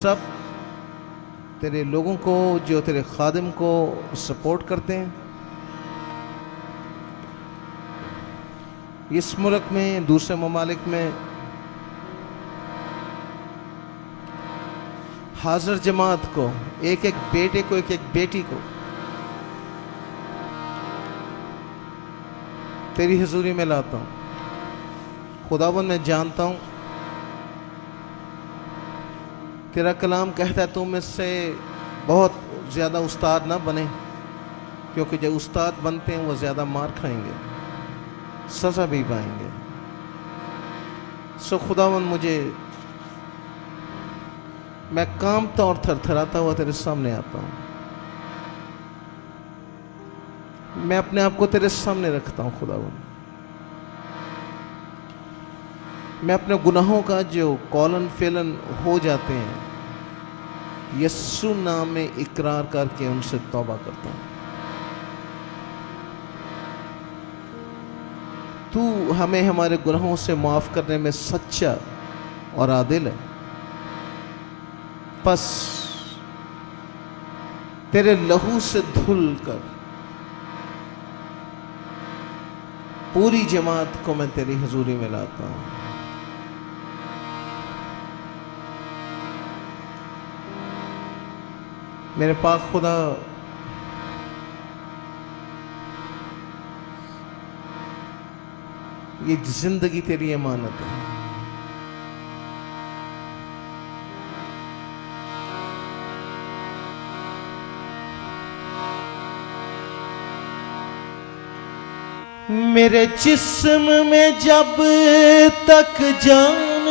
सब तेरे लोगों को जो तेरे खादिम को सपोर्ट करते हैं, इस मुल्क में दूसरे ममालिक में हाजिर जमात को, एक एक बेटे को, एक एक बेटी को तेरी हुजूरी में लाता हूँ। खुदावंद मैं जानता हूँ तेरा कलाम कहता है तुम इससे बहुत ज़्यादा उस्ताद ना बने, क्योंकि जब उस्ताद बनते हैं वो ज़्यादा मार खाएंगे, सज़ा भी पाएंगे। सो खुदावंद मैं कांपता और थरथराता हुआ तेरे सामने आता हूँ। मैं अपने आप को तेरे सामने रखता हूँ खुदावंद। मैं अपने गुनाहों का जो कौलन फेलन हो जाते हैं, यस्सु नाम में इकरार करके उनसे तौबा करता हूँ। तू हमें हमारे गुनाहों से माफ करने में सच्चा और आदिल है। बस तेरे लहू से धुल कर पूरी जमात को मैं तेरी हुजूरी में लाता हूँ। मेरे पाक खुदा, ये जिंदगी तेरी अमानत है। मेरे जिस्म में जब तक जान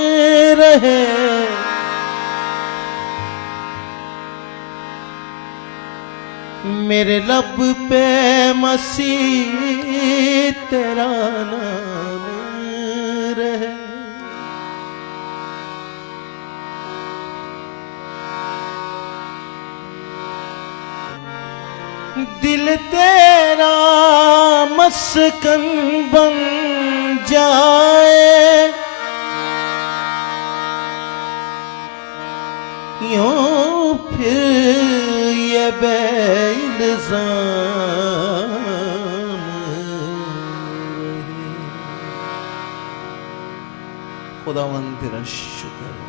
रहे, मेरे लब पे मसीह तेरा नाम रहे। दिल तेरा मस्कन बन जाए, यूं फिर ये बेइल्जाम रहे। खुदावंद तेरा शुक्र है।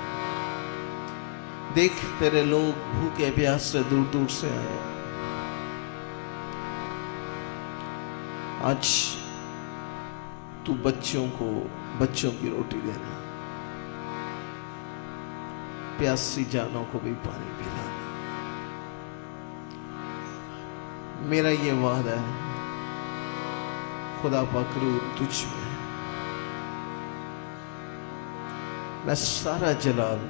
देख तेरे लोग भूखे प्यास से दूर दूर से आए। आज तू बच्चों की रोटी देना, प्यासी जानों को भी पानी पिलाना। मेरा ये वादा है खुदा पाकरू तुझ में मैं सारा जलाल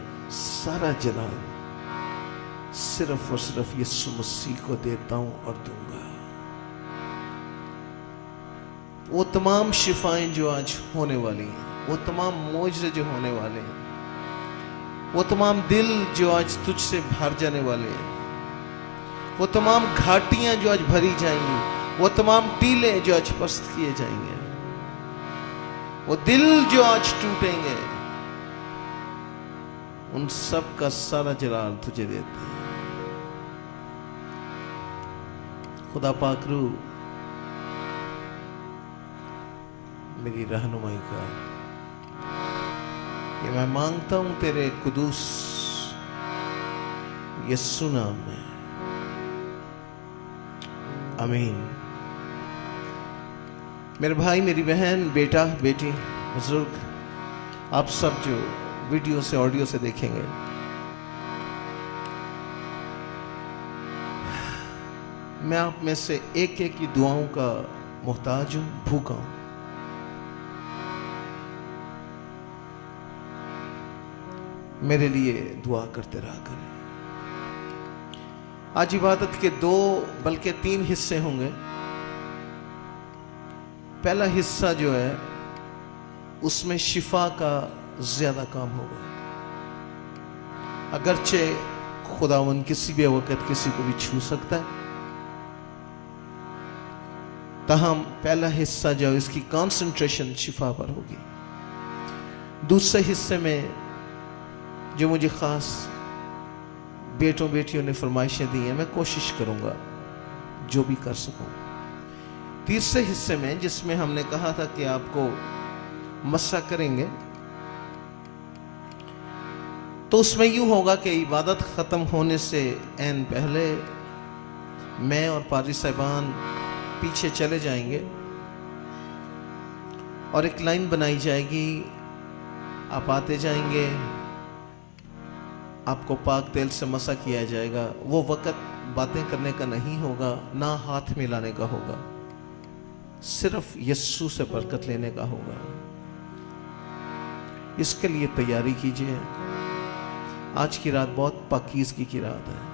सिर्फ और सिर्फ यीशु मसीह को देता हूं और दूंगा। वो तमाम शिफाएं जो आज होने वाली हैं, वो तमाम मोजरे जो होने वाले हैं, वो तमाम दिल जो आज तुझसे भर जाने वाले हैं, वो तमाम घाटियां जो आज भरी जाएंगी, वो तमाम टीले जो आज पस्त किए जाएंगे, वो दिल जो आज टूटेंगे, उन सब का सारा जलाल तुझे देते हैं। खुदा पाकरू मेरी रहनुमाई का ये मैं मांगता हूं तेरे कुदूस यीशु नाम में, आमीन। मेरे भाई, मेरी बहन, बेटा, बेटी, बुजुर्ग, आप सब जो वीडियो से ऑडियो से देखेंगे, मैं आप में से एक एक की दुआओं का मोहताज हूं, भूखा हूं। मेरे लिए दुआ करते रहा करें। आज इबादत के 2 बल्कि 3 हिस्से होंगे। पहला हिस्सा जो है उसमें शिफा का ज्यादा काम होगा। अगरचे खुदावन किसी भी वक्त किसी को भी छू सकता है, ताहम पहला हिस्सा जो इसकी कंसंट्रेशन शिफा पर होगी। दूसरे हिस्से में जो मुझे खास बेटों बेटियों ने फरमाइशें दी हैं, मैं कोशिश करूंगा जो भी कर सकूं। तीसरे हिस्से में जिसमें हमने कहा था कि आपको मस्सा करेंगे, तो उसमें यूं होगा कि इबादत खत्म होने से ऐन पहले मैं और पादरी साहिबान पीछे चले जाएंगे और एक लाइन बनाई जाएगी, आप आते जाएंगे, आपको पाक तेल से मसा किया जाएगा। वो वक़्त बातें करने का नहीं होगा, ना हाथ मिलाने का होगा, सिर्फ यीशु से बरकत लेने का होगा। इसके लिए तैयारी कीजिए। आज की रात बहुत पाकीज़गी की रात है।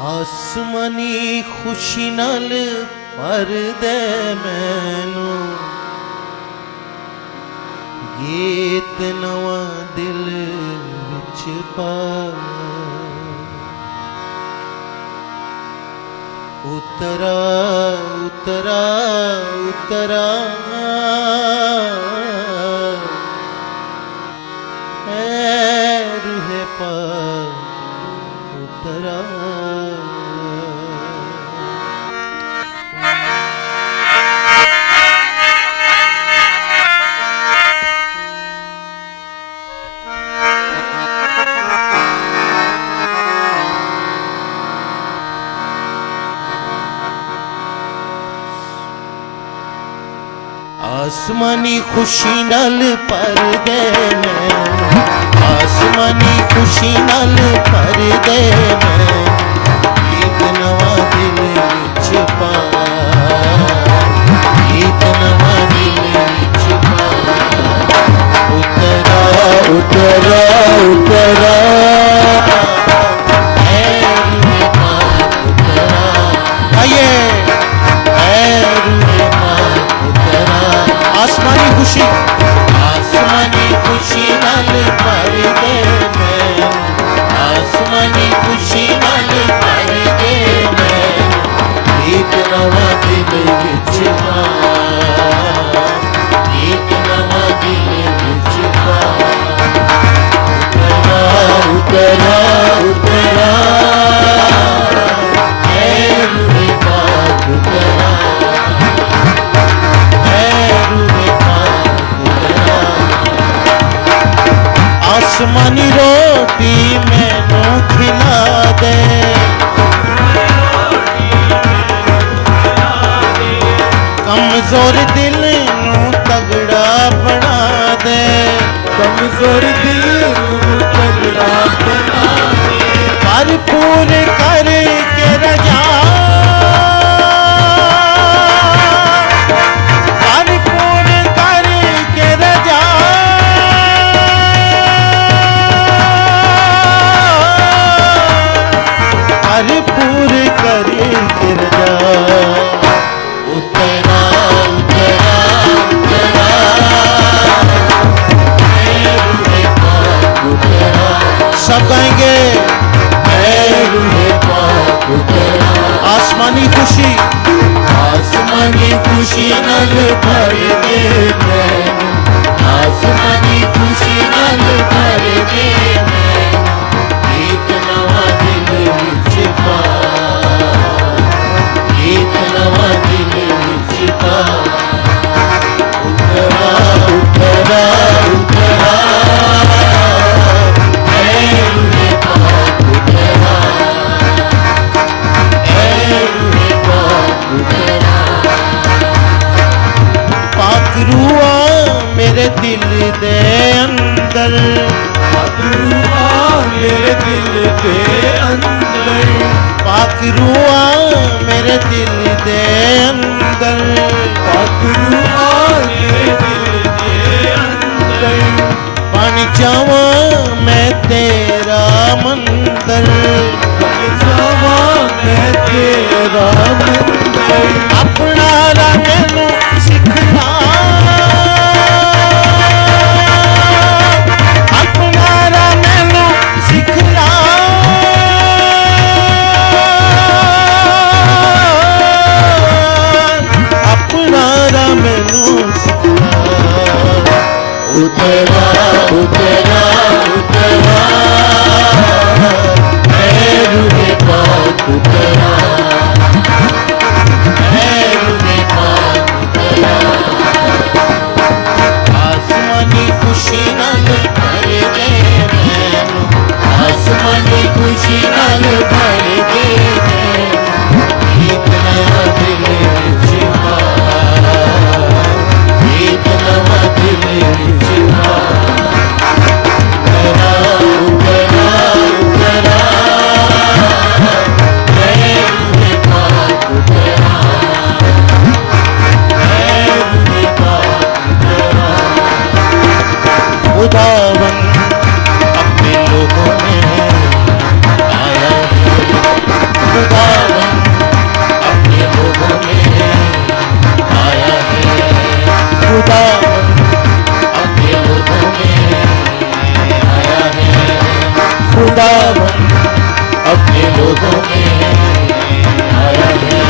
आसमानी खुशी नाल भर दे मैनू, गीत नवा दिल विच पा, उतरा उतरा उतरा ऐ रूहे पाक उतरा। आसमानी खुशी नाल भर दे मैं, आसमानी खुशी नाल भर दे मैं, गीत नवा दिल विच पा, गीत नवा दिल विच पा, उतरा उतरा उतरा ऐ रूहे पाक उतरा। आइए आसमानी खुशी, आसमानी खुशी नाल भर दे मैं, आसमानी खुशी नाल भर दे मैं, गीत नवा दिल विच पा, गीत नवा दिल विच पा, उतरा उतरा उतरा ऐ रूहे पाक उतरा। आसमानी रोटी मैनू खिला दे, कमजोर दिल नू तगड़ा बना दे, कमजोर दिल नू तगड़ा बना दे, भरपूर करके रजा, भरपूर करके रजा, भरपूर करके रजा, उतरा उतरा उतरा ऐ रूहे पाक उतरा। सब गाएंगे ऐ रूहे पाक उतरा। आसमानी खुशी, आसमानी खुशी नाल भर दे मैनू, आसमानी खुशी नाल भर दे मैनू, गीत नवा दिल विच पा, गीत नवा दिल विच पा, उतरा उतरा उतरा ऐ रूहे पाक उतरा, ऐ रूहे पाक उतरा। पाक रूआ मेरे दिल दे अंदर, पाक रूआ मेरे दिल दे अंदर, पाक रूआ मेरे दिल दे अंदर, पाक रूआ मेरे दिल दे अंदर, बन जावा मैं तेरा मंदिर, बन जावा मैं तेरा मंदिर, अपना रंग नू सिखला, अपना रंग नू खुदावन अपने लोगों में आया है।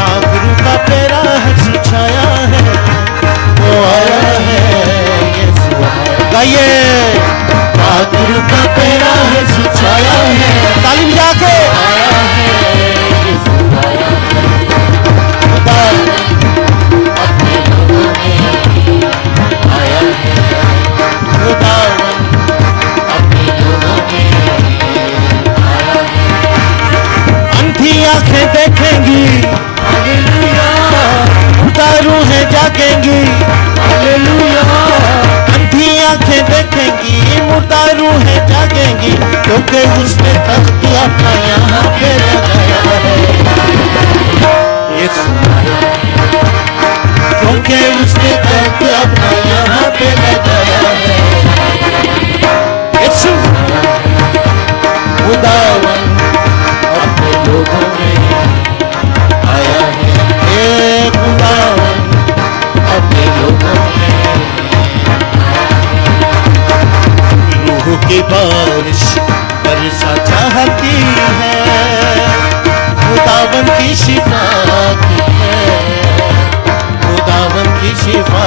आखिर का प्यारा है छाया है, वो आया है यीशु आया। गाइए आखिर का प्यारा है छाया है, ताली बजा के आया है यीशु आया है। खुदावन अपने लोगों में आया है। खुदावन अपने लोगों में आया है। अंधी आंखें देखेंगी, हालेलुया मुर्दा रूहें जागेंगी, हालेलुया अंधी आंखें देखेंगी, मुर्दा रूहें जागेंगी, क्योंकि उसने तख्त अपना यहाँ पे लगाया है। यीशु आया है। क्योंकि उसने तख्त अपना यहाँ पे लगाया है। यीशु खुदावन अपने लोगों में आया है। ए खुदावन अपने लोगों में रूह की बारिश बरसा चाहती है, खुदावन की शिफा की है, खुदावन की शिफा।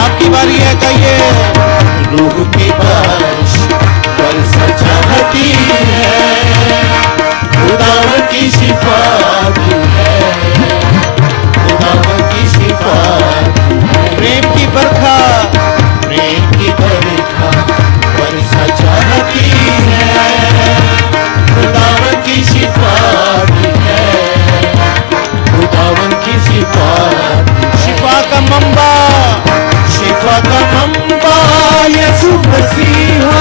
आपकी बारी है, कहिए रूह की बारिश बरसा चाहती है, खुदावन की शिफा की है, खुदावन की शिफा की है। प्रेम की बरखा, प्रेम की बरखा बरसा चाहती है, खुदावन की शिफा की है, खुदावन की शिफा। शिफा का मंबा, शिफा का मंबा यीशु मसीहा,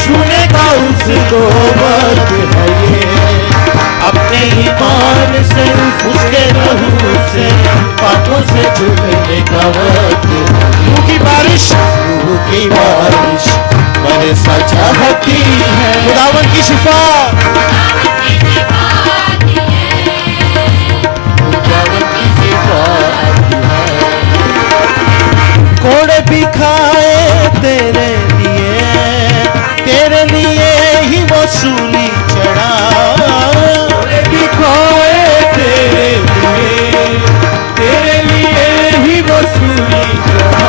छूने का उसको वक्त है ये। अपने ईमान से उसके लहू से पापों से जुड़ने का वक्त है। रूह की बारिश, रूह की बारिश बरसा चाहती है, खुदावन की शिफा, खुदावन की शिफा की है। कोड़े भी खाए तेरे लिए ही वो सूली चढ़ा। कोड़े भी खाए तेरे लिए ही वो सूली चढ़ा।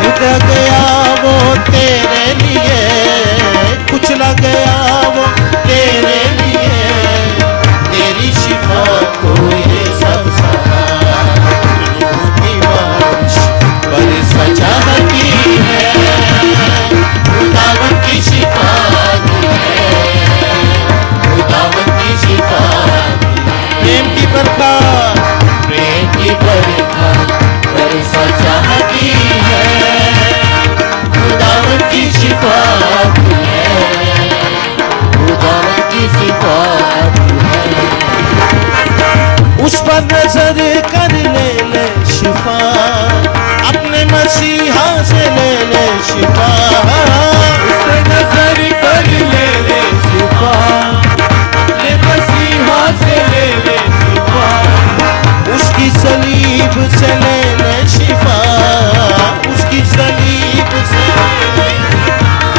मिट गया वो तेरे लिए, कुचला गया वो तेरे लिए, तेरी शिफा को ये सब सहा। रूह की बारिश बरसा चाहती है, खुदावन की शिफा की है, खुदावन की शिफा की है। प्रेम की बरखा, प्रेम की बरखा बरसा चाहती है, खुदावन की शिफा की है, खुदावन की शिफा की है। उस पर नजर कर ले शिफा, अपने मसीहा से ले शिफा। उस पे नजर कर ले शिफा, अपने मसीहा से ले शिफा। उसकी सलीब से ले शिफा, उसकी सलीब से ले शिफा,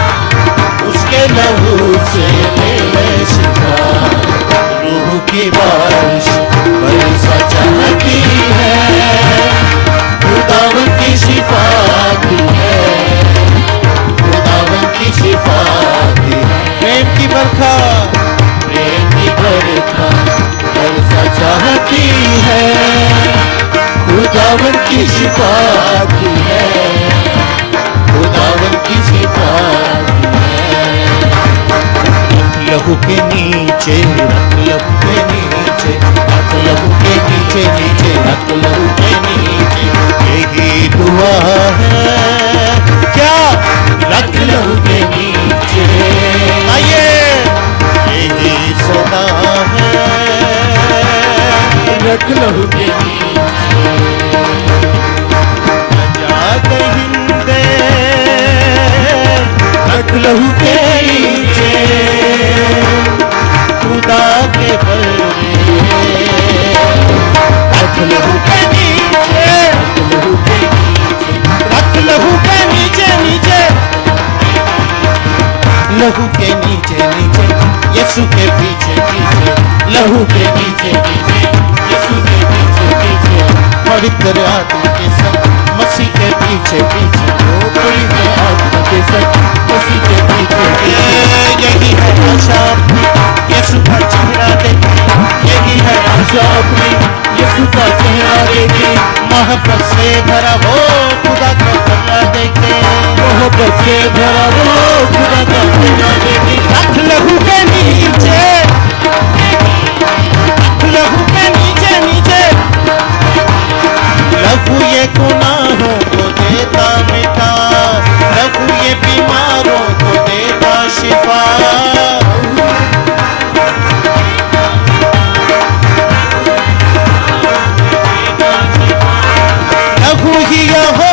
उसके लहू से ले शिफा। रूह की बारिश बरसा चाहती है, खुदावन की शिफा की है, खुदावन की शिफा की है। प्रेम की बरखा, प्रेम की बरखा बरसा चाहती है, खुदावन की शिफा की है, खुदावन की शिफा की है। लहू के नीचे, लहू के नीचे, लहू के नीचे, नीचे लहू के नीचे, यही दुआ है। क्या रख लहू के नीचे, आइए यही सदा है। रख लहू के नीचे, आजाद हिंदे रख लहू के नीचे, खुदा के बल्ले रख लहू के नीचे, रख लहू के नीचे, नीचे लहू के नीचे नीचे यीशु के पीछे पीछे, लहू के नीचे नीचे यीशु के पीछे पीछे, पवित्र आत्मा के संग मसीह के पीछे पीछे, ओ पवित्र आत्मा के संग मसीह के पीछे पीछे। यही है आशा अपनी यीशु का चेहरा देखी, यही है आशा अपनी यीशु का चेहरा देखी, मोहब्बत से भरा वो खुदा का चेहरा देखे, मोहब्बत से भरा वो खुदा का चेहरा देखे। रख लहू के नीचे, लहू के नीचे नीचे, लहू ये गुनाहों को देता मिटा, लहू ये बीमारों को देता शिफा। लहू ही यहोवा